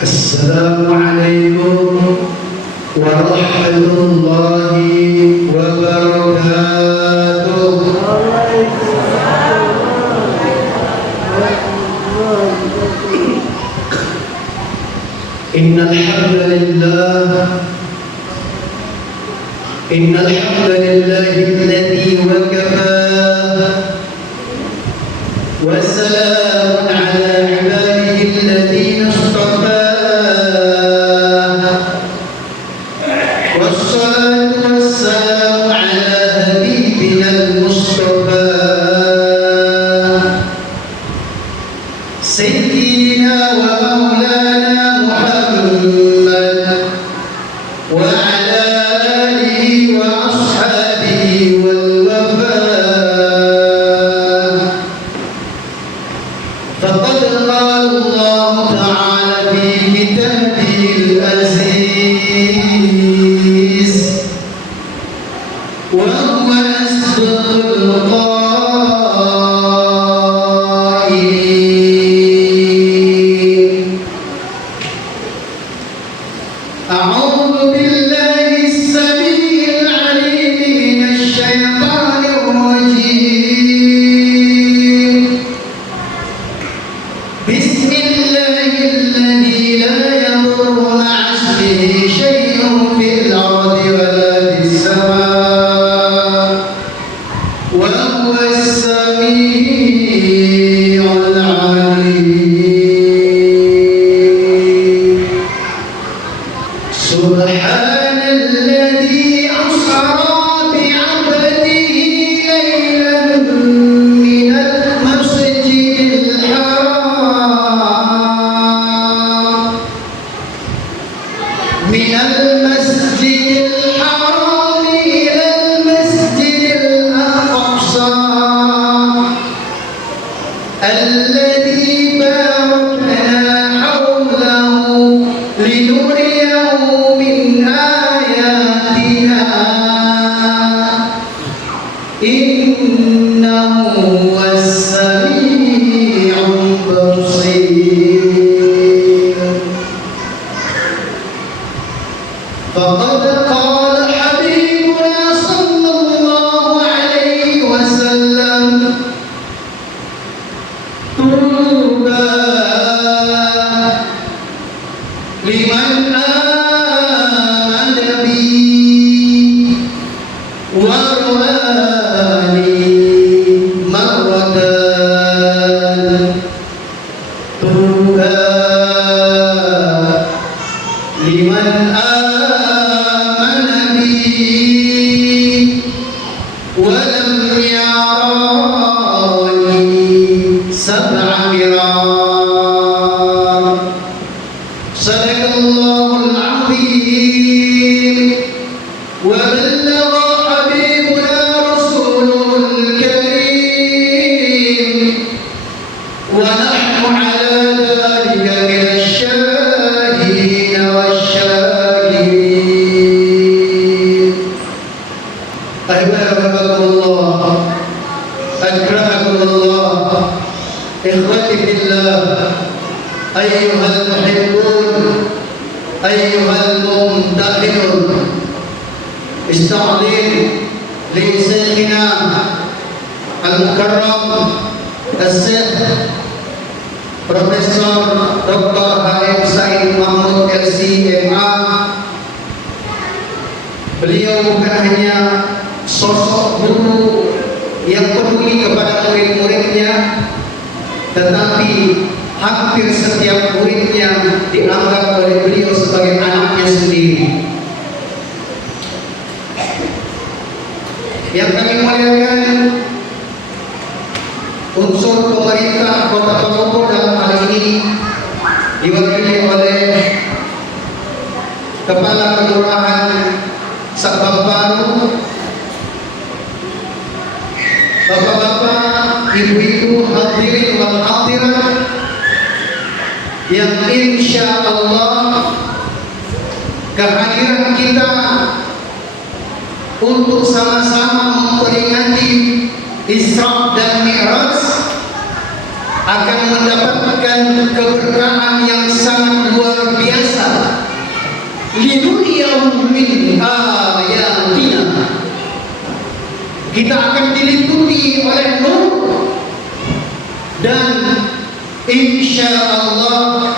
Assalamualaikum warahmatullahi wabarakatuh. Innal hamdalillahi alladhi wakafa wa salamun ala ibadihi alladhina istafa. Beliau bukan hanya sosok guru yang peduli kepada murid-muridnya, tetapi hampir setiap muridnya dianggap oleh beliau sebagai anaknya sendiri. Yang kami muliakan, unsur pemerintah Kota Palopo dalam hal ini diwakili oleh Kepala Kelurahan Sabang Baru, bapak-bapak, ibu-ibu, hadirin wal hadirat yang insya Allah kehadiran kita untuk sama-sama memperingati Isra dan Mi'raj akan mendapatkan keberkahan yang sangat luar dipenuhi oleh nur, dan insya Allah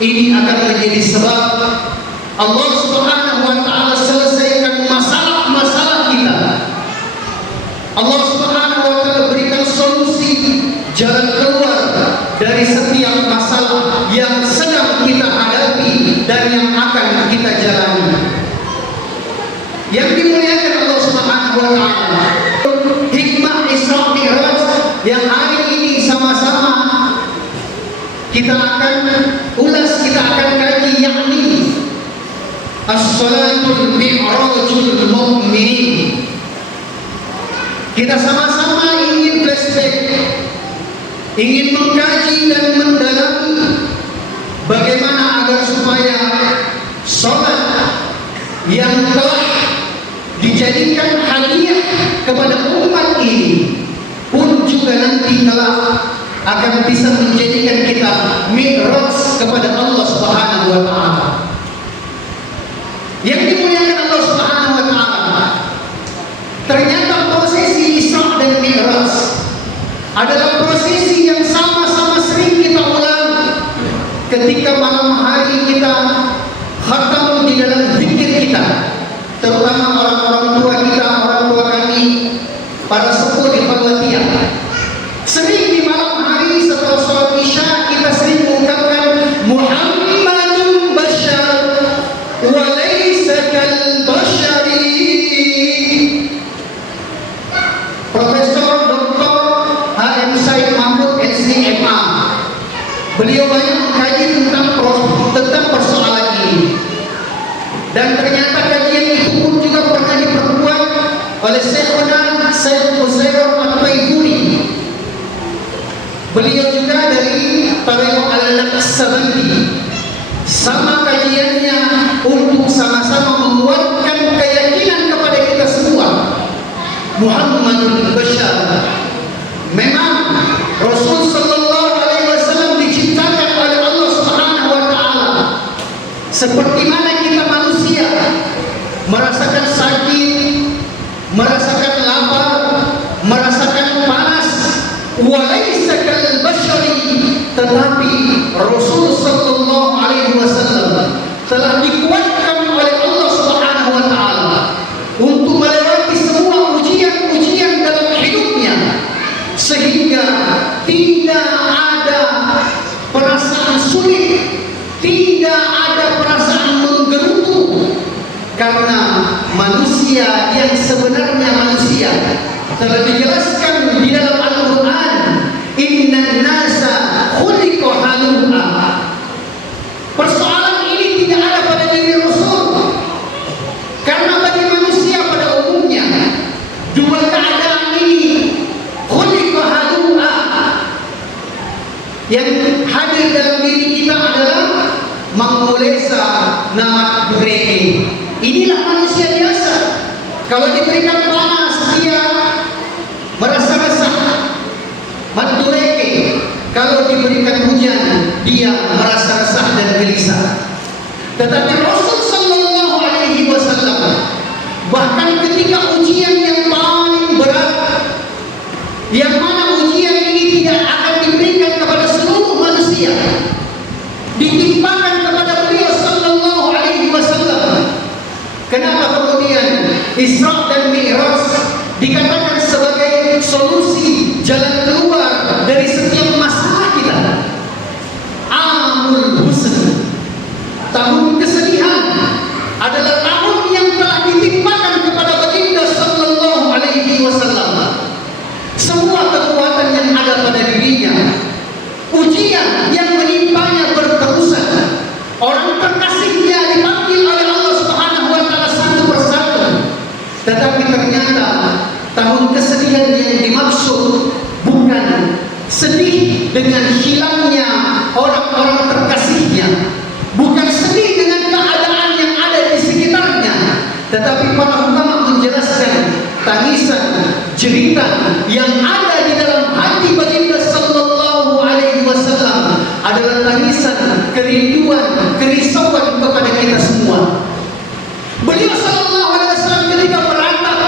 ini akan menjadi sebab Allah Subhanahu wa Ta'ala selesaikan masalah-masalah kita. Allah Subhanahu wa Ta'ala berikan solusi, jalan keluar dari setiap masalah yang sedang kita hadapi dan yang akan kita jalani. Yang dimuliakan Allah Subhanahu wa Ta'ala, hikmah Isra Mi'raj yang hari ini sama-sama kita akan ulas, kita akan kaji, yakni as-salatul mi'rajul mu'minin. Kita sama-sama ingin flashback, ingin mengkaji dan mendalami bagaimana agar supaya salat yang telah dijadikan hadiah kepada umat ini pun juga nanti telah akan bisa menjadikan kita mi'raj kepada Allah Subhanahu wa Ta'ala. Yang dimuliakan Allah Subhanahu wa Ta'ala, ternyata prosesi Isra dan Mi'raj adalah prosesi yang sama-sama sering kita ulang ketika malam hari kita khatam di dalam zikir kita, terutama orang-orang tua kita, orang tua kami, para sepuh di Khalwatiyah. Sering di malam hari setelah sholat Isya kita sering mengucapkan Muhammadun bashar wa laysa kal bashari. Profesor Dr. H.M. Said Mahmud SCMA, beliau banyak mengkaji tentang persoalan ini, dan ternyata kajian itu pun juga pernah diperkuat oleh Syekhuna Syekh Uzair At-Taiburi. Beliau juga dari Tariq Al-Naqsabandi. Sama kajiannya untuk sama-sama menguatkan keyakinan kepada kita semua, Muhammadun bashar. Memang Rasul sallallahu alaihi wasallam diciptakan oleh Allah Subhanahu wa Ta'ala seperti mana kita manusia, merasakan sakit, merasakan lapar, merasakan panas, walaysa kal bashari. Tetapi Rasul sallallahu alaihi wasallam telah dikuatkan oleh Allah Subhanahu wa Ta'ala untuk melewati semua ujian-ujian dalam hidupnya, sehingga tidak ada perasaan sulit, tidak ada perasaan menggerutu, karena manusia yang sebenarnya manusia telah dijelaskan di dalam Al-Quran, innan nasa khuliqa halu'a. Persoalan ini tidak ada pada diri Rasul, karena bagi manusia pada umumnya dua keadaan ini khuliqa halu'a yang hadir dalam diri kita adalah mangulesa nama dureke. Inilah manusia biasa. Kalau diberikan panas dia merasa resah, madureke. Kalau diberikan hujan dia merasa resah dan gelisah. Tetapi Rasul sallallahu alaihi wasallam bahkan ketika ujian yang paling berat, yang mana ujian ini tidak akan diberikan kepada seluruh manusia, ditimpakan kepada beliau sallallahu alaihi wasallam. Kenapa kemudian Isra dan Mi'raj dikatakan sebagai solusi, jalan keluar dari setiap masalah kita? Amul husn, tahun kesedihan, adalah tahun yang telah ditimpakan kepada baginda sallallahu alaihi wasallam. Semua kekuatan yang ada pada dirinya, ujian yang menimpanya berterusan, orang terkasihnya dipanggil oleh Allah Subhanahu wa Ta'ala satu persatu. Tetapi ternyata tahun kesedihan yang dimaksud bukan sedih dengan hilangnya orang-orang terkasihnya, bukan sedih dengan keadaan yang ada di sekitarnya, tetapi para ulama menjelaskan tangisan, jeritan yang ada di dalam hati baginda sallallahu alaihi wasallam adalah tangisan kerinduan, kerisauan kepada kita semua. Beliau sallallahu alaihi wasallam ketika merantau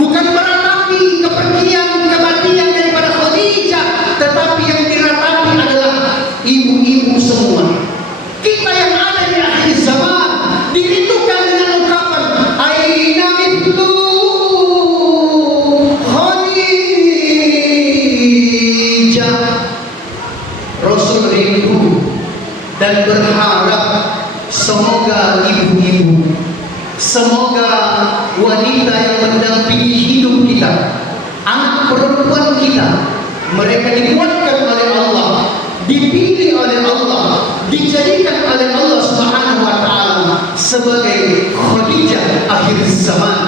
bukan meratapi kepergian berharap semoga ibu-ibu, semoga wanita yang mendampingi hidup kita, anak perempuan kita, mereka dikuatkan oleh Allah, dipilih oleh Allah, dijadikan oleh Allah Subhanahu wa taala sebagai Khadijah akhir zaman.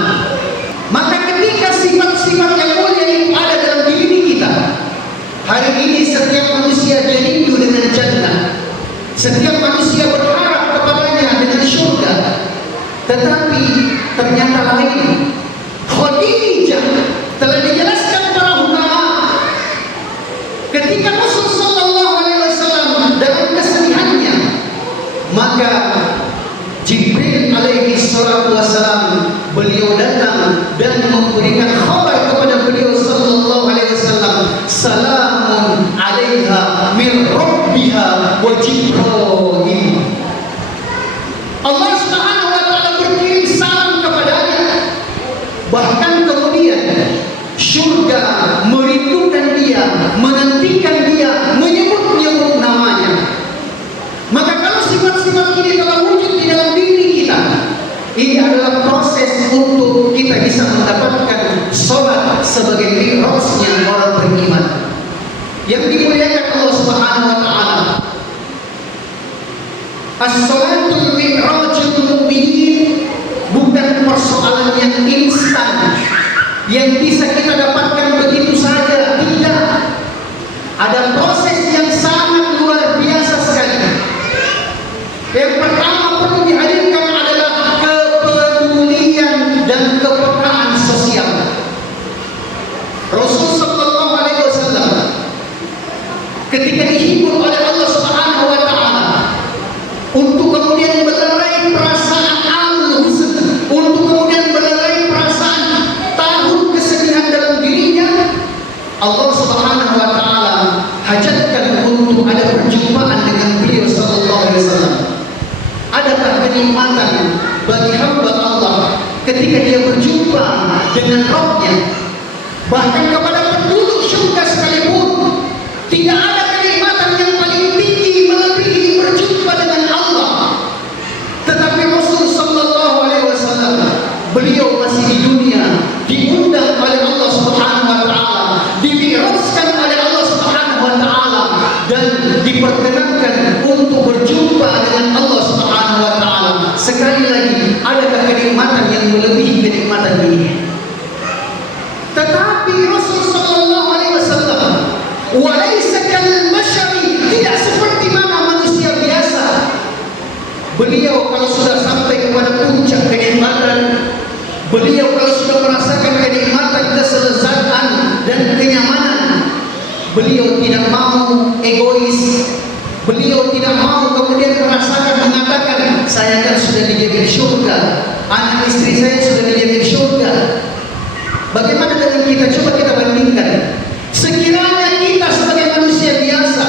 Maka ketika sifat-sifat yang mulia itu ada dalam diri kita, hari ini setiap manusia rindu dengan jannah, setiap manusia berharap kepadanya dengan syurga. Tetapi ternyata lain. Khadijah telah dijelaskan para ulama ketika Rasul sallallahu alaihi wasallam dalam kesedihannya, maka Jibril alaihi salatu wasallam beliau datang dan memberikan khabar kepada beliau sallallahu alaihi wasallam, salamun alaiha min rabbiha wa Jibril. Allah Subhanahu wa taala berkirim salam kepadanya. Bahkan kemudian syurga merindukan dia, menantikan dia, menyebut-nyebut namanya. Maka kalau sifat-sifat ini telah wujud di dalam diri kita, ini adalah proses untuk kita bisa mendapatkan sholat sebagai mi'rajnya orang beriman yang dimuliakan Allah Subhanahu wa taala. As-sholatul mi'rajul mu'minin bukan persoalan yang instan yang bisa kita dapatkan begitu saja. Tidak. Ada proses yang sangat luar biasa sekali. Yang pertama perlu dihadirkan adalah kepedulian dan kepekaan sosial. Rasul sallallahu alaihi wasallam ketika dihibur oleh Allah Subhanahu wa taala untuk kemudian melerai perasaan al-huzn, untuk kemudian melerai perasaan tahu kesedihan dalam dirinya, Allah Subhanahu wa taala hajatkan untuk ada perjumpaan dengan beliau sallallahu alaihi wasallam. Adakah kenikmatan bagi hamba Allah ketika dia berjumpa dengan Rabb-nya? Bahkan kepada penduduk syurga sekalipun tidak ada kenikmatan yang paling tinggi melebihi berjumpa dengan Allah. Tetapi Rasul sallallahu alaihi wasallam beliau masih di dunia, diundang oleh Allah Subhanahu wa taala, dimi'rajkan oleh Allah Subhanahu wa taala dan diperkenankan untuk berjumpa dengan Allah Subhanahu wa taala. Sekali lagi, adakah kenikmatan yang melebihi kenikmatan ini? Tetapi Rasul sallallahu alaihi wasallam walaisa kal bashari, tidak seperti mana manusia biasa. Beliau kalau sudah sampai kepada puncak kenikmatan, beliau kalau sudah merasakan kenikmatan, keselezatan dan kenyamanan, beliau tidak mau egois. Beliau tidak mau kemudian merasakan mengatakan, saya kan sudah dijamin syurga, anak istri saya sudah dijamin syurga. Bagaimana dengan kita? Coba kita bandingkan. Sekiranya kita sebagai manusia biasa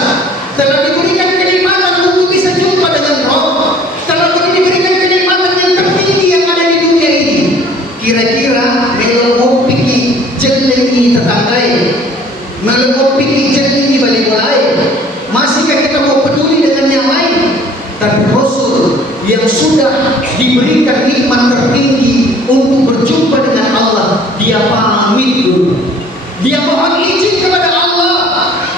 telah diberikan kenikmatan untuk bisa jumpa dengan Rabb, telah diberikan kenikmatan yang tertinggi yang ada di dunia ini, kira-kira melo piki jenengi tetanggai, melo piki jenengi balik mulai, masihkah kita mau peduli dengan yang lain? Tapi Rasul yang sudah diberikan nikmat tertinggi untuk berjumpa dengan Allah, dia pamit dulu, dia mohon izin kepada Allah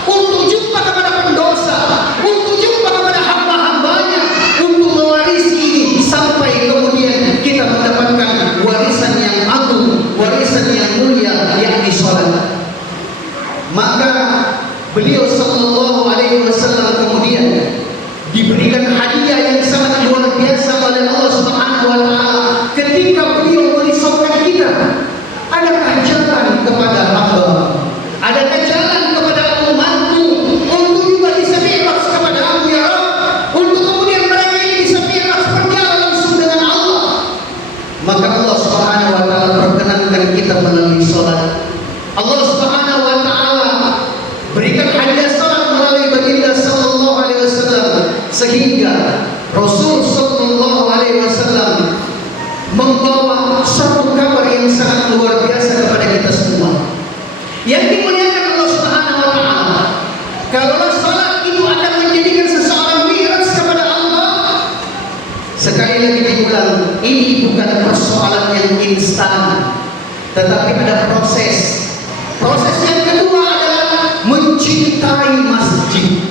untuk jumpa kepada pendosa, untuk jumpa kepada hamba-hambanya, untuk mewarisi ini sampai kemudian kita mendapatkan warisan yang agung, warisan yang mulia, yakni salat. Maka beliau sallallahu alaihi wasallam kemudian diberikan hadiah yang sangat luar biasa oleh Allah Subhanahu wa taala ketika beliau merisaukan kita. Adakah jalan kepada hamba? Adakah jalan kepada umatku untuk juga bisa mi'raj kepada Aku ya Rabb, untuk kemudian mereka ini bisa mi'raj berjalan langsung dengan Allah? Maka Allah Subhanahu wa taala perkenankan kita melalui salat. Allah Subhanahu wa taala berikan hadiah salat melalui baginda sallallahu alaihi wasallam, sehingga Rasul sallallahu alaihi wasallam membawa satu kabar yang sangat luar biasa kepada kita semua. Yang dimuliakan Allah Subhanahu wa taala, kalau salat itu akan menjadikan seseorang mi'raj kepada Allah, lagi diulang, ini bukan persoalan yang instan, tetapi ada proses. Proses yang kedua adalah mencintai masjid.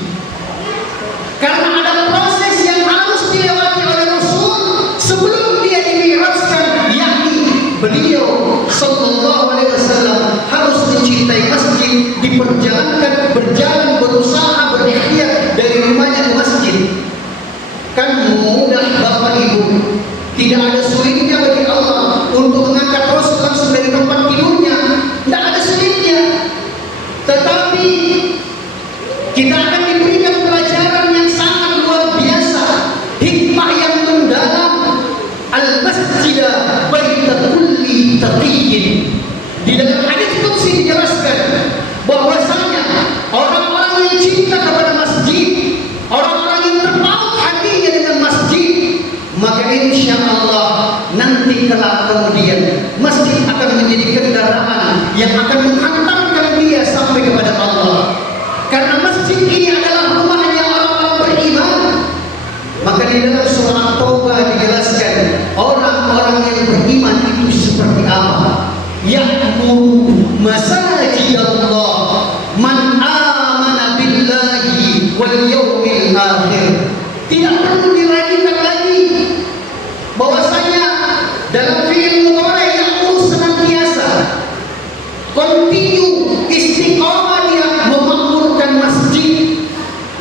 Karena ada proses yang harus dilewati oleh Rasul sebelum dia dimi'rajkan, yakni beliau sallallahu alaihi wasallam harus mencintai masjid, diperjalankan, berjalan, berusaha, berikhtiar dari rumahnya ke masjid. Kan mudah Bapak Ibu, tidak ada sulitnya bagi Allah untuk mengangkat Rasul langsung dari tempat tidurnya, tidak ada sulitnya. Tetapi kita akan diberikan pelajaran yang sangat luar biasa, hikmah yang mendalam. Al-masjidah baita kulli taqiyyin. Di dalam hadis qudsi dijelaskan bahwasanya orang-orang yang cinta kepada masjid, orang-orang yang terpaut hatinya dengan masjid, maka insya Allah nanti kelak kemudian masjid akan menjadi kendaraan yang akan menghantarkan dia sampai kepada Allah. Karena masjid ini adalah rumahnya orang-orang beriman. Maka di dalam surah At-Taubah dijelaskan orang-orang yang beriman itu seperti apa. Ya'muru masajid Allah man amana billahi wal yawmil akhir. Tidak perlu diragukan lagi bahwasanya dalam fi'il mudhari' ya'muru senantiasa continue, istiqamah dia memakmurkan masjid,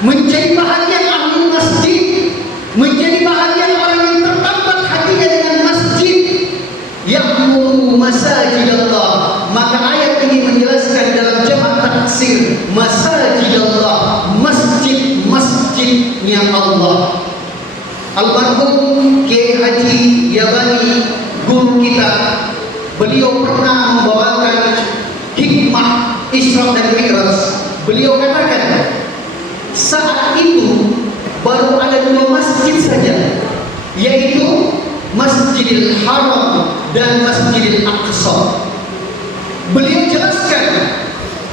menjadi bahagian ahli masjid, menjadi bahagian orang yang tertambat hatinya dengan masjid. Ya'muru masajid Allah. Maka ayat ini menjelaskan dalam jamak taksir masajid Allah, masjid-masjidnya Allah. Almarhum Kiai Haji Yabani, guru kita, beliau pernah membawakan hikmah Isra dan Mi'raj. Beliau katakan saat itu baru ada 2 masjid saja, yaitu Masjidil Haram dan Masjidil Aqsa. Beliau jelaskan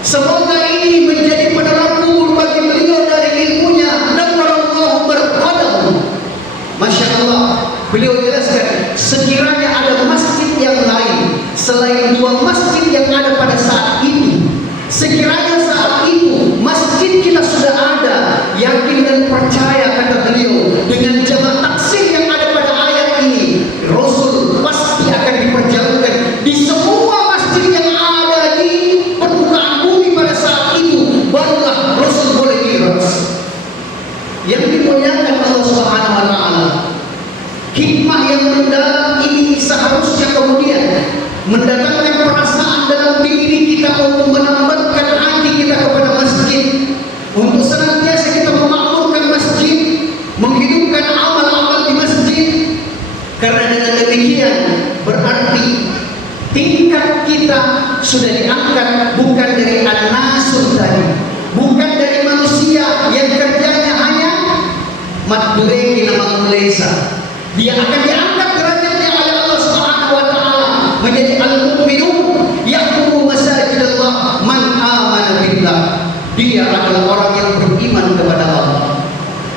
semoga ini menjadi penerang kubur bagi beliau dari ilmunya dan warallahu berqadahu. Masya Allah, beliau jelaskan sekiranya ada masjid yang lain selain 2 masjid yang ada pada saat itu, sekiranya saat itu masjid kita sudah ada, yakin dan percaya kata beliau dengan jamak taksir yang ada pada ayat ini, Rasul pasti akan diperjalankan di semua masjid yang ada di permukaan bumi pada saat itu, barulah Rasul boleh mi'raj. Yang dimuliakan Allah Subhanahu wa taala, hikmah yang mendalam ini seharusnya kemudian mendatangkan perasaan dalam diri kita untuk menambahkan hati kita kepada masjid, untuk senantiasa kita memakmurkan masjid, menghidupkan amal-amal di masjid. Karena dengan demikian berarti tingkat kita sudah diangkat bukan dari an-nasul tadi, bukan dari manusia yang kerjanya hanya madureki nama mulesa. Dia akan diangkat derajatnya oleh Allah Subhanahu wa taala menjadi al-mu'minun ya'muru masajidallah man amana billah. Dia adalah orang yang beriman kepada Allah,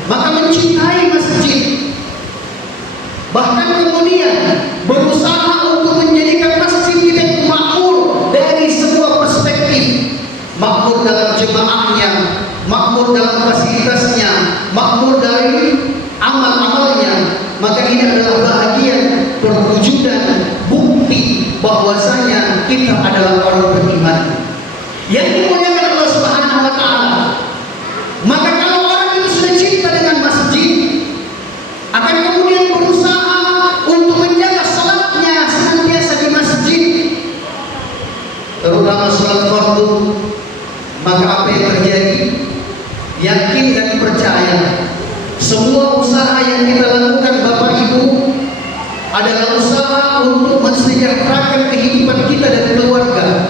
maka mencintai masjid, bahkan kemudian berusaha untuk menjadikan masjid kita makmur dari semua perspektif, makmur dalam jemaahnya, makmur dalam fasilitasnya, makmur dari amal-amalnya. Maka ini adalah bahagian perwujudan bukti bahwasanya kita adalah orang beriman yang dimuliakan Allah Subhanahu wa taala. Maka kalau orang itu sudah cinta dengan masjid, akan kemudian berusaha untuk menjaga salatnya senantiasa di masjid, terutama salat fardu. Maka apa yang terjadi? Yakin dan percaya semua usaha yang kita lakukan Bapak Ibu adalah usaha untuk mensejahterakan kehidupan kita dan keluarga.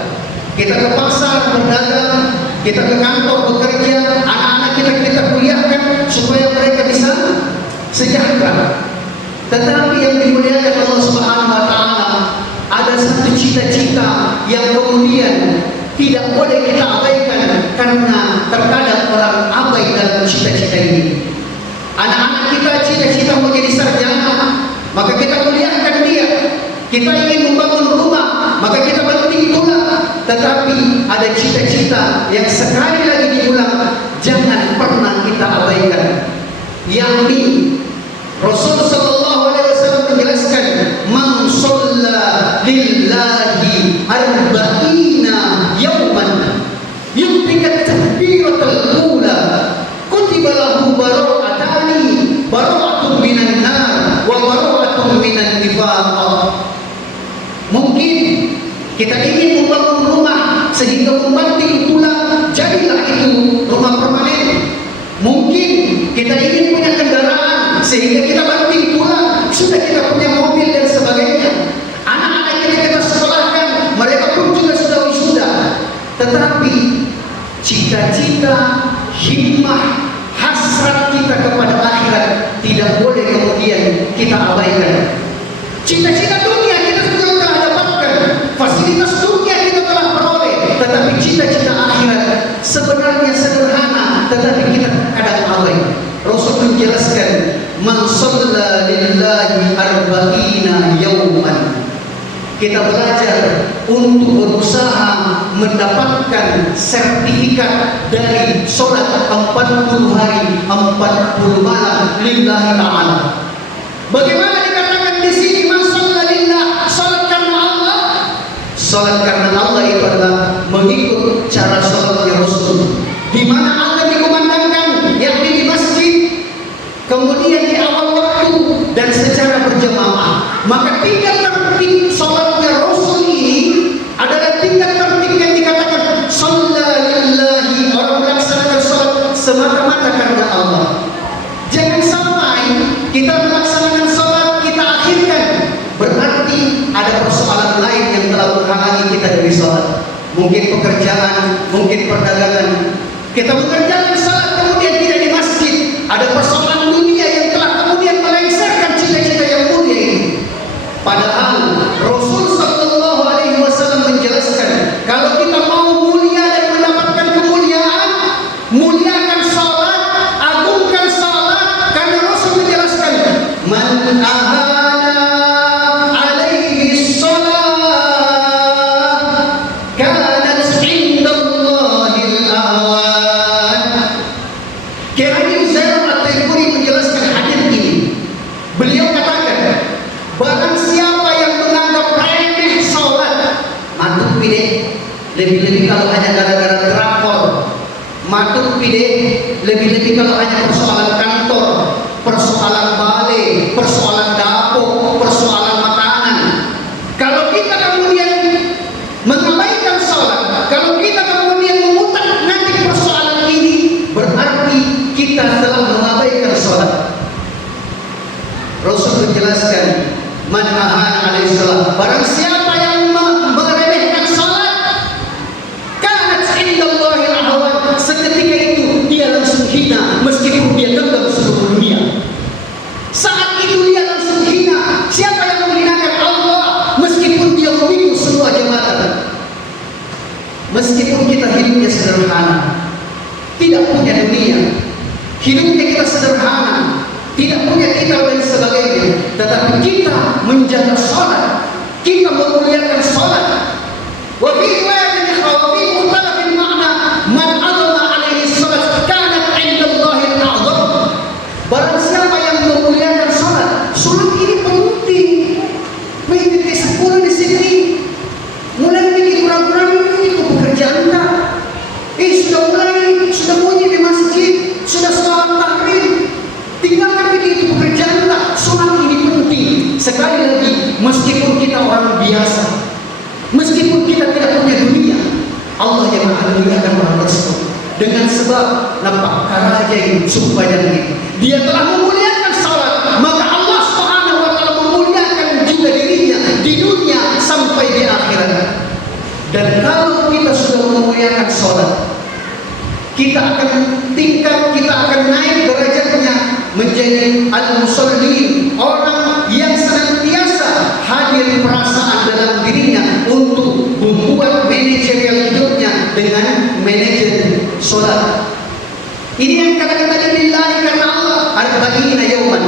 Kita ke pasar berdagang, kita ke kantor bekerja, anak-anak kita kuliahkan supaya mereka bisa sejahtera. Tetapi yang dimuliakan Allah Subhanahu wa taala, ada satu cita-cita yang kemudian tidak boleh kita abaikan, karena terkadang orang abai dalam cita-cita ini. Anak-anak kita cita-cita menjadi sarjana, Kita ingin membangun rumah, maka kita banting tulang. Tetapi ada cita-cita yang sekali lagi diulang, jangan pernah kita abaikan. Yakni Rasul sallallahu alaihi wasallam menjelaskan, "Man shalla lillahi arba'ina yawman yumtikat takbiratul ula kutiba lahu bara'atun minan nar wa bara'atun minan nifaq." Mungkin kita ingin membangun rumah sehingga membanting tulang, jadilah itu rumah permanen. Mungkin kita ingin punya kendaraan sehingga kita banting tulang, sudah kita punya mobil dan sebagainya. Anak-anak kita sekolahkan, mereka pun juga sudah wisuda. Tetapi cita-cita, himmah, hasrat kita kepada akhirat tidak boleh kemudian kita abaikan. Cita-cita dunia kita sudah telah dapatkan, fasilitas dunia kita telah peroleh, tetapi cita-cita akhirat sebenarnya sederhana, tetapi kita kadang abai. Rasul menjelaskan, "Man shalla lillahi arba'ina yawman." Kita belajar untuk berusaha mendapatkan sertifikat dari sholat 40 hari 40 malam lillahi ta'ala. Bagaimana dikatakan di sini man shalla lillah, sholat karena Allah? Sholat karena Allah itu adalah mengikut cara sholatnya Rasul, di mana Allah dikumandangkan, yakni di masjid, kemudian di awal waktu dan secara berjamaah. Maka tingkat tertib sholatnya Rasul ini adalah tingkat tertib yang dikatakan shalla lillahi, orang melaksanakan sholat semata-mata karena Allah. Jangan sampai kita melaksanakan sholat kita akhirkan, berarti ada persoalan lain yang telah menghalangi kita dari sholat. Mungkin pekerjaan, mungkin perdagangan. Kita mengerjakan sholat kemudian tidak di masjid. Ada persoalan dunia yang telah kemudian melengsarkan cita-cita yang mulia ini. Padahal Rasul sallallahu alaihi wasallam menjelaskan, kalau kita mau mulia dan mendapatkan kemuliaan, muliakan salat, agungkan salat, karena Rasul menjelaskan, "Man ahana alaihi salat kanat indallahil awan." Kiai Zainal At-Taifuri menjelaskan hadis ini. Beliau katakan, barang siapa yang menganggap remeh sholat, matuk pide, lebih-lebih kalau hanya gara-gara drakor, matuk pide, lebih-lebih kalau hanya persoalan kantor, persoalan balai, persoalan dapur, persoalan makanan. Kalau kita kemudian mengabaikan sholat, kalau kita kemudian memutar nanti persoalan ini, berarti kita telah mengabaikan sholat. Rasul menjelaskan, "Man ahana alaihi salat," barang siapa yang meremehkan salat, kanat indallahil ahwan, seketika itu dia langsung hina meskipun dia genggam seluruh dunia. Saat itu dia langsung hina. Siapa yang menghinakan Allah meskipun dia memikul semua jabatan? Meskipun kita hidupnya sederhana, tidak punya dunia, hidupnya kita sederhana, tidak punya titel dan sebagainya, tetapi kita menjaga sholat, kita memuliakan sholat. Wa fi riwayatin fi mukhtalafil ma'na, man azama alaihi sholat kanat indallahil a'zam. Barang siapa yang memuliakan sholat, sholat ini penting. Mengikuti sepuluh di sini, mulai bikin kurang-kurang itu pekerjaan kita. Sudah bunyi di masjid, sudah sholat tahrim. Tinggalkan begitu pekerjaan kita. Sholat ini penting. Sekali lagi, meskipun kita orang biasa, meskipun kita tidak punya dunia, Allah yang akan memuliakan orang tersebut dengan sebab nampak karaja supaya ini dia telah memuliakan sholat, maka Allah Subhanahu wa taala memuliakan juga dirinya di dunia sampai di akhirat. Dan kalau kita sudah memuliakan sholat, kita akan tingkat, kita akan naik derajatnya menjadi al-musallin, orang yang senantiasa hadir perasaan dalam dirinya untuk membuat manajerial hidupnya dengan manajer sholat. Ini yang kata-kata lillahi karena Allah, arba'ina yawman,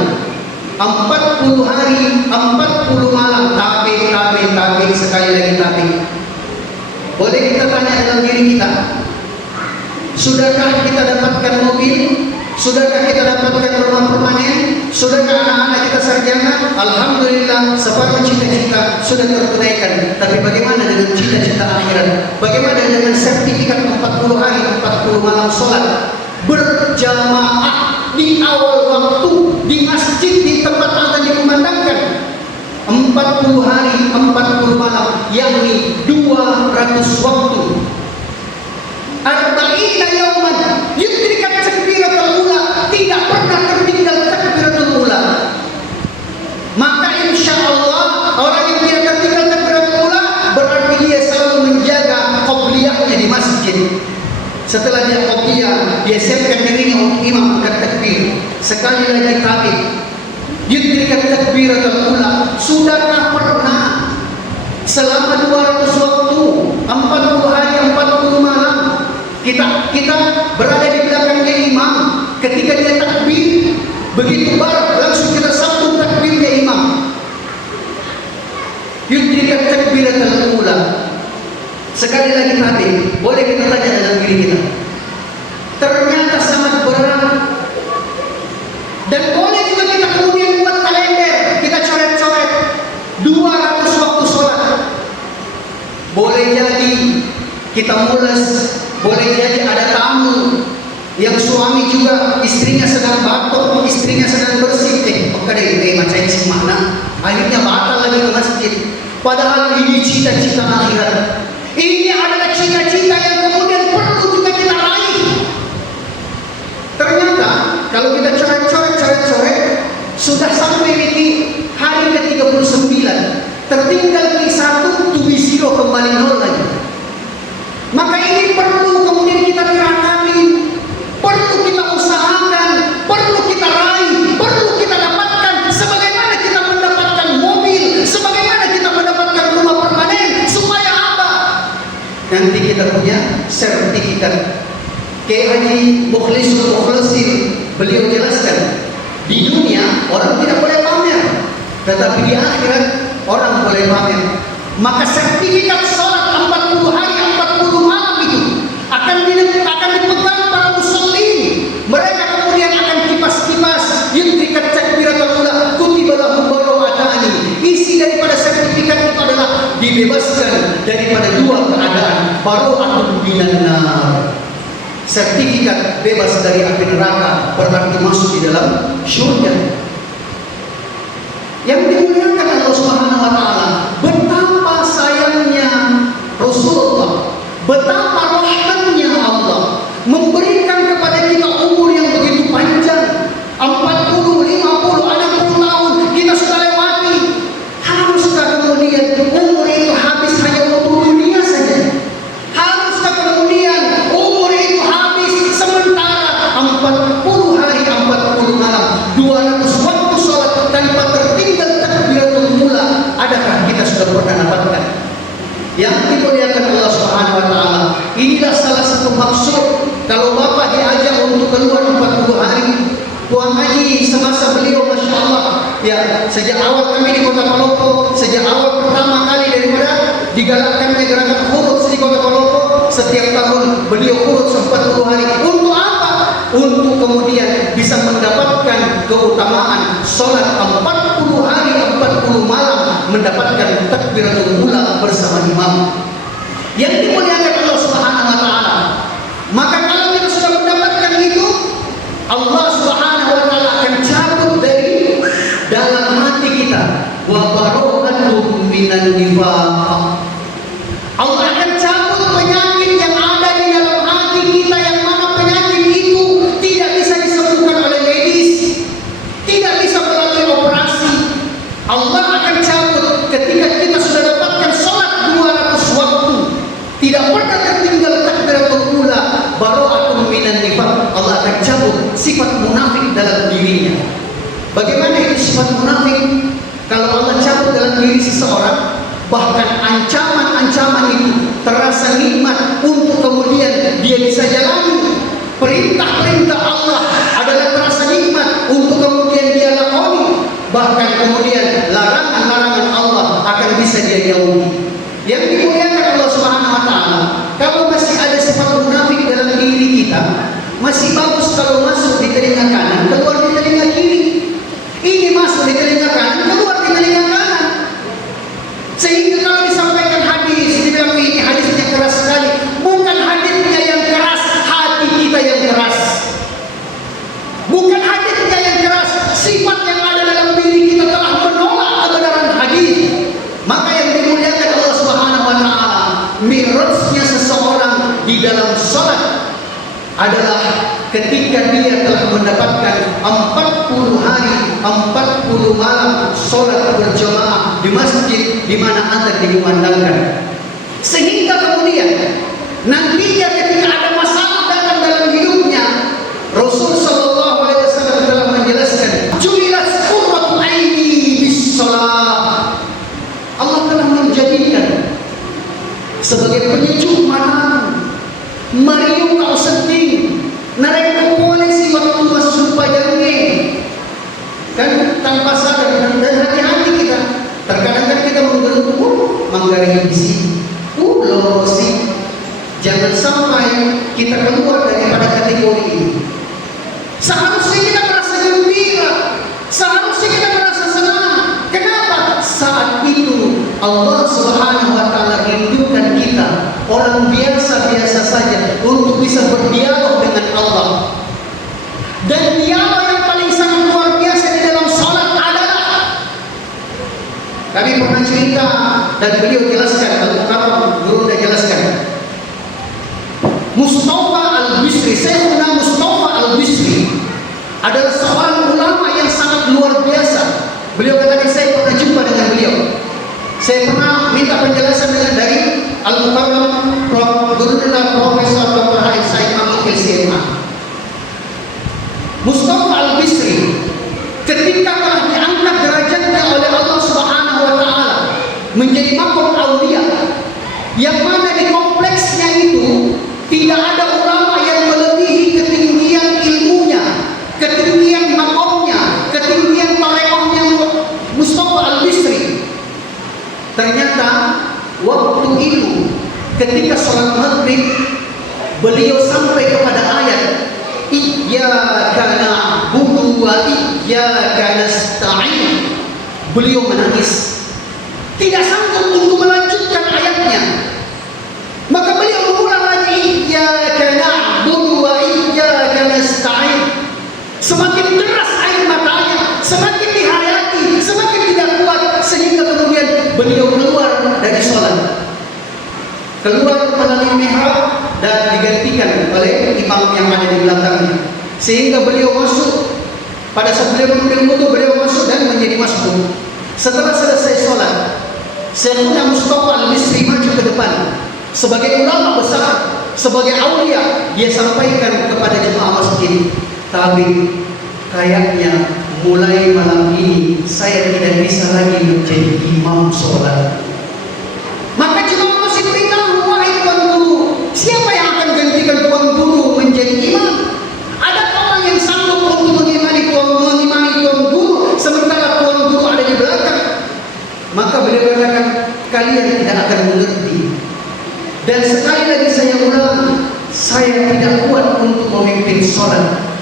40 hari, 40 malam, tabi, sekali lagi tabi. Boleh kita tanya dalam diri kita, sudahkah kita dapatkan mobil? Sudahkah kita dapatkan rumah permanen? Sudahkah anak-anak kita sarjana? Alhamdulillah, separuh cita-cita sudah tertunaikan. Tapi bagaimana dengan cita-cita akhirat? Bagaimana dengan sertifikat 40 hari, 40 malam sholat berjamaah di awal waktu, di masjid, di tempat azan dikumandangkan? 40 hari, 40 malam, yakni 200 waktu. Arba'ina yauman yudrikat takbiratul ula, tidak pernah tertinggal takbiratul ula. Maka insya Allah orang yang tidak tertinggal takbiratul ula berarti dia selalu menjaga qobliyahnya di masjid. Setelah dia qobliyah, dia siapkan dirinya untuk imam angkat takbir. Sekali lagi tabi, yudrikat takbiratul ula. Sudahkah pernah selama 200 waktu, 40 hari, 40 malam, kita berada di belakangnya imam, ketika dia takbir, begitu bar langsung kita sambung takbirnya imam. Yudrikat takbiratul ula. Sekali lagi tadi, boleh kita tanya dalam diri kita, ternyata sangat berat. Dan boleh juga kita kemudian buat kalender, kita coret-coret 200 waktu sholat. Boleh jadi kita mules, boleh jadi ada tamu yang suami juga istrinya sedang batuk, istrinya sedang bersih, macam isi mana, akhirnya batal lagi ke masjid. Padahal ini cita-cita akhirat. Ini adalah cita-cita yang kemudian perlu juga kita raih. Ternyata kalau kita coret-coret sudah sampai di hari ke-39, tertinggal Q1 to Q0 kembali nol lagi. Maka ini perlu kemudian kita gerakan, perlu kita usahakan, perlu kita raih, perlu kita dapatkan. Sebagaimana kita mendapatkan mobil, sebagaimana kita mendapatkan rumah permanen, supaya apa? Nanti kita punya sertifikat. Kayak Haji Mukhlisul Mukhlasin, beliau jelaskan, di dunia orang tidak boleh pamer, tetapi di akhirat orang boleh pamer. Maka sertifikat sholat 40 hari, 40 malam itu akan dipegang para muslimin. Mereka kemudian akan kipas-kipas, yudrikat takbiratul ula, kutiba lahum bara'atani. Isi daripada sertifikat itu adalah dibebaskan daripada dua keadaan, bara'atun minan nar. Sertifikat bebas dari api neraka, berarti masuk di dalam surga. Yang dimuliakan Allah Subhanahu wa taala, betapa sayangnya Rasulullah, betapa rahmatnya Allah memberikan kepada kita umur yang begitu panjang, 40, 50, 60 tahun kita sudah lewati. Haruskah kemudian umur itu habis hanya untuk dunia saja? Haruskah kemudian umur itu habis sementara 40 hari, 40 malam, 200 waktu sholat tanpa tertinggal takbiratul ula? Adakah kita sudah pernah dapatkan? Yang dimuliakan Allah Subhanahu wa taala, inilah salah satu maksud kalau Bapak diajak untuk keluar 40 hari. Tuan Haji semasa beliau Masya Allah, ya, sejak awal kami di Kota Palopo, sejak awal pertama kali daripada digalakkannya gerakan khurut di Kota Palopo, setiap tahun beliau khurut 40 hari. Untuk apa? Untuk kemudian bisa mendapatkan keutamaan sholat 40 hari, 40 malam, mendapatkan takbiratul ula bersama imam. Yang dimuliakan Allah Subhanahu wa taala. Maka kalau kita sudah mendapatkan itu, Allah Subhanahu wa taala akan cabut dari dalam hati kita, wa bara'atun minan nifaq. Allah akan cabut penyakit yang ada di dalam hati kita, yang mana penyakit itu tidak bisa disembuhkan oleh medis, tidak bisa melalui operasi. Allah akan cabut ketika kita sudah dapatkan sholat 200 waktu, tidak pernah tertinggal takbiratul ula, bara'atun minan nifaq. Allah akan cabut sifat munafik dalam dirinya. Bagaimana itu sifat munafik? Kalau Allah cabut dalam diri seseorang, bahkan ancaman-ancaman itu terasa nikmat untuk kemudian dia bisa jalani. Perintah-perintah Allah adalah terasa nikmat untuk kemudian dia lakoni. bahkan kemudian larangan-larangan Allah akan bisa dia jauhi. Yang dimuliakan Allah Subhanahu wa taala, kalau masih ada sifat munafik dalam diri kita, masih bagus kalau masuk di telinga kanan, keluar di telinga kiri. Ini masuk di telinga kanan, keluar di telinga kanan. Sehingga kalau disampaikan hadis, dibilang ini hadisnya keras sekali. Bukan hadisnya yang keras, hati kita yang keras. Bukan hadisnya yang keras, sifat yang ada dalam diri kita telah menolak kebenaran hadis. Maka yang dimuliakan Allah Subhanahu wa taala, mi'rajnya seseorang di dalam salat adalah ketika dia telah mendapatkan 40 hari, 40 malam salat berjamaah di masjid di mana azan dikumandangkan. Sehingga kemudian nantinya ketika ada masalah datang dalam hidupnya, Rasul sallallahu alaihi wasallam telah menjelaskan, "Ju'ilat qurratu aini bis shalah." Allah telah menjadikan sebagai penyejuk matamu. Mariu kau sedih, narai kau polisi waktu masuk pajangnya. Kan tanpa sadar dan hati-hati kita. Terkadang kan kita menggerutu, manggarai bisi, losi. Jangan sampai kita keluar daripada kategori ini. Seharusnya kita merasa gembira, seharusnya kita merasa senang. Kenapa? Saat itu Allah Subhanahu wa taala rindukan kita, orang biasa-biasa saja, untuk bisa berdialog dengan Allah. Dan dialog yang paling sangat luar biasa di dalam salat adalah, kami pernah cerita dan beliau jelaskan, Al-Mukarram guru sudah jelaskan, Mustafa Al-Bisri, Syekhuna Mustafa Al-Bisri adalah seorang ulama yang sangat luar biasa. Beliau katakan, saya pernah jumpa dengan beliau. Saya pernah minta penjelasan dari Al-Mukarram Gurunya Profesor Dr. Haid Said Mahmud LCMA. Mustafa Al-Bisri ketika telah diangkat derajatnya oleh Allah Subhanahu wa taala menjadi maqam aulia, yang mana di kompleksnya itu tidak ada ulama yang melebihi ketinggian ilmunya, ketinggian maqamnya, ketinggian tarekohnya Mustafa Al-Bisri. Ternyata waktu itu ketika sholat maghrib, beliau sampai kepada ayat Iyyaka na'budu wa iyyaka nasta'in. Beliau menangis, tidak sanggup untuk melanjutkan ayatnya. Maka beliau mengulang lagi Iyyaka na'budu wa iyyaka nasta'in. Semakin deras air matanya, semakin dihayati, semakin tidak kuat, sehingga kemudian beliau keluar dari sholat, keluar melalui mihrab dan digantikan oleh imam yang ada di belakangnya. Sehingga beliau masuk, pada saat beliau mengambil wudu, beliau masuk dan menjadi masbuk. Setelah selesai sholat, Syekhuna Mustafa Al-Bisri maju ke depan sebagai ulama besar, sebagai aulia. Dia sampaikan kepada jemaah masjid, tapi kayaknya mulai malam ini saya tidak bisa lagi menjadi imam sholat. Maka jemaah masjid beritahu, wahai tuan guru, siapa yang akan gantikan tuan guru menjadi imam? Adakah orang yang sanggup untuk mengimani tuan guru sementara tuan guru ada di belakang? Maka beliau katakan, kalian tidak akan mengerti. Dan sekali lagi saya ulang, saya tidak kuat untuk memimpin sholat.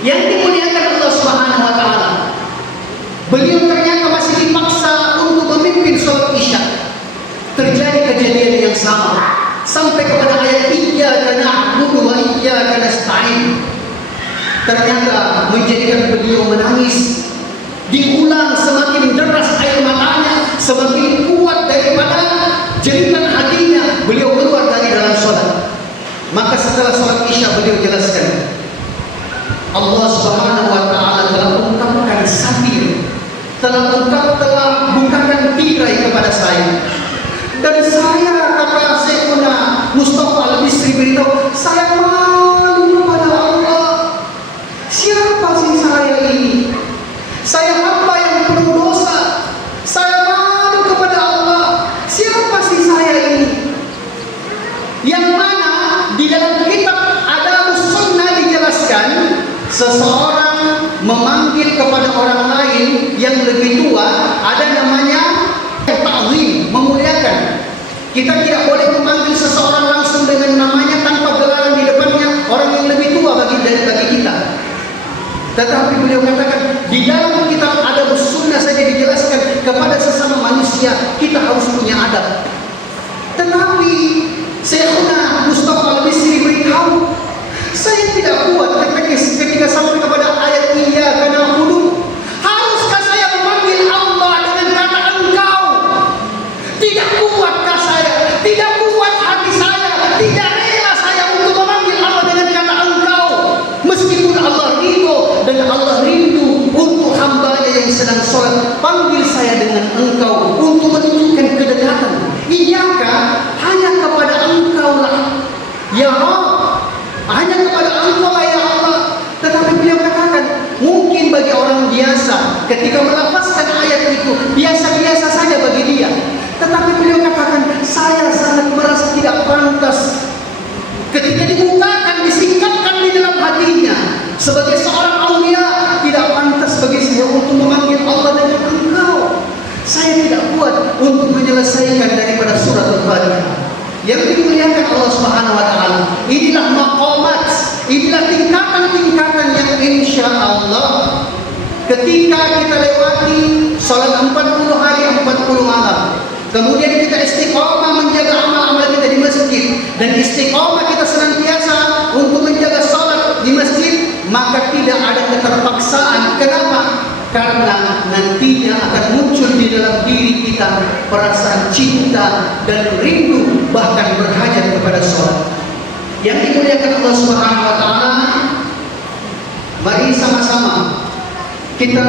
Yang dimuliakan Allah Subhanahu wa taala, beliau ternyata masih dipaksa untuk memimpin sholat isya. Terjadi kejadian yang sama sampai kepada ayat Iyyaka na'budu wa iyyaka nasta'in. Ternyata menjadikan beliau menangis. Diulang, semakin deras air matanya, semakin kuat daripada jeritan hatinya, beliau keluar dari dalam sholat. Maka setelah sholat isya beliau jelaskan, Allah Subhanahu wa taala telah ungkapkan satir, telah bukakan tirai kepada saya. Dan saya, kata Syekhuna Mustafa Al-Bisri beritahu, saya malu kepada Allah. Siapa sih saya ini? Saya hamba yang penuh dosa. Saya malu kepada Allah. Siapa sih saya ini? Yang mana di dalam kitab Adabus Sunnah dijelaskan, seseorang memanggil kepada orang lain yang lebih tua, ada namanya ta'zim, memuliakan. Kita tidak boleh memanggil seseorang langsung dengan namanya tanpa gelaran di depannya, orang yang lebih tua bagi kita. Tetapi beliau katakan, di dalam kitab adab sunnah saja dijelaskan kepada sesama manusia kita harus punya adab. Tetapi Syekhuna Mustafa Al-Misri beritahu, saya tidak kuat ketika sampai kepada ayat iyyaka na'budu. Haruskah saya memanggil Allah dengan kata engkau? Tidak kuatkah saya? Tidak kuat hati saya? Tidak rela saya untuk memanggil Allah dengan kata engkau? Meskipun Allah ridho dan Allah rindu untuk hambanya yang sedang sholat, panggil saya dengan engkau untuk menunjukkan kedekatan. Iyyaka, hanya kepada engkau lah ya Allah, hanya kepada engkau lah ya Allah. Tetapi beliau katakan, mungkin bagi orang biasa ketika melafazkan ayat itu biasa-biasa saja bagi dia. Tetapi beliau katakan, saya sangat merasa tidak pantas ketika dibukakan, disingkapkan di dalam hatinya. Sebagai seorang aulia, tidak pantas bagi saya untuk memanggil Allah dengan engkau. Saya tidak kuat untuk menyelesaikan daripada surat Al-Fatihah yang dimuliakan Allah Subhanahu wa taala. Inilah maqamat, inilah tingkatan-tingkatan yang insya Allah ketika kita lewati salat 40 hari 40 malam, kemudian kita istiqamah menjaga amal-amal kita di masjid, dan istiqamah kita senantiasa untuk menjaga salat di masjid, maka tidak ada keterpaksaan. Kenapa? Karena nantinya akan muncul di dalam diri kita perasaan cinta dan rindu, bahkan berhajat kepada sholat. Yang dimuliakan Allah Subhanahu wa taala, mari sama-sama kita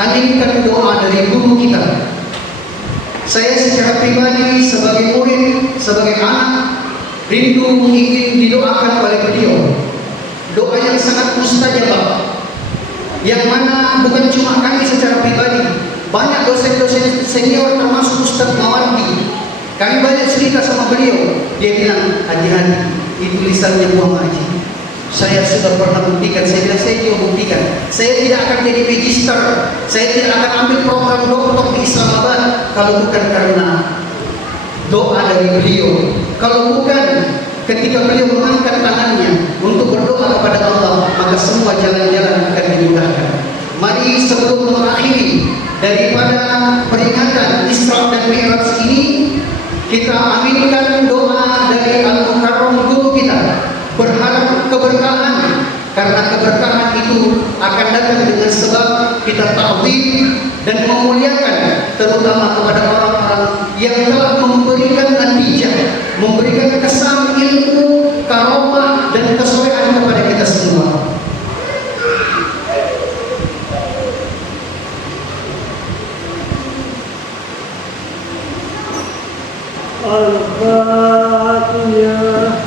aminkan doa dari guru kita. Saya secara pribadi sebagai murid, sebagai anak, rindu ingin didoakan oleh beliau. Doa yang sangat mustajabah, yang mana bukan cuma kami secara pribadi, banyak dosen-dosen senior termasuk Ustaz Mawardi, kami banyak cerita sama beliau. Dia bilang, hati-hati, itu lisannya buang haji. Saya sudah pernah buktikan, saya bilang saya juga buktikan. Saya tidak akan jadi magister, saya tidak akan ambil program doktor di Islamabad kalau bukan karena doa dari beliau, kalau bukan ketika beliau mengangkat tangannya untuk berdoa kepada Allah, maka semua jalan-jalan akan dimudahkan. Mari sebelum mengakhiri daripada peringatan Isra dan Mi'raj ini, kita aminkan doa dari Al-Mukarram guru kita, berharap keberkahan, karena keberkahan itu akan datang dengan sebab kita ta'zim dan memuliakan, terutama kepada orang-orang yang telah memberikan natijah, memberikan kesan ilmu, karomah dan kesolehan kepada kita semua. Al-Fatihah.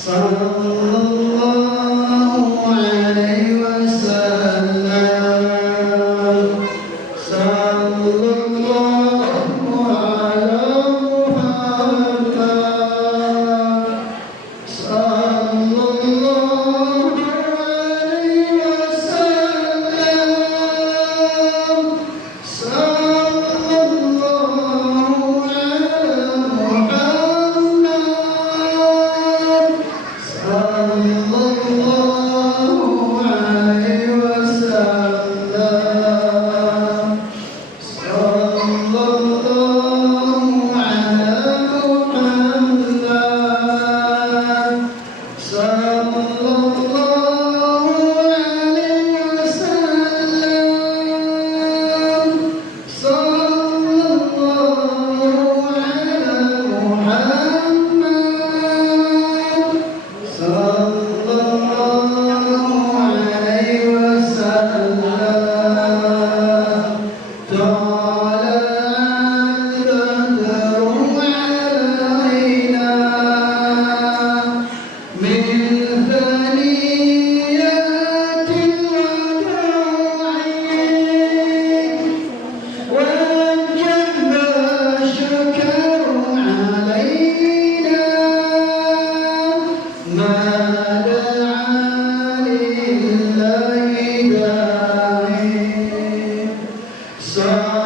Sallallahu alaihi wasallam. So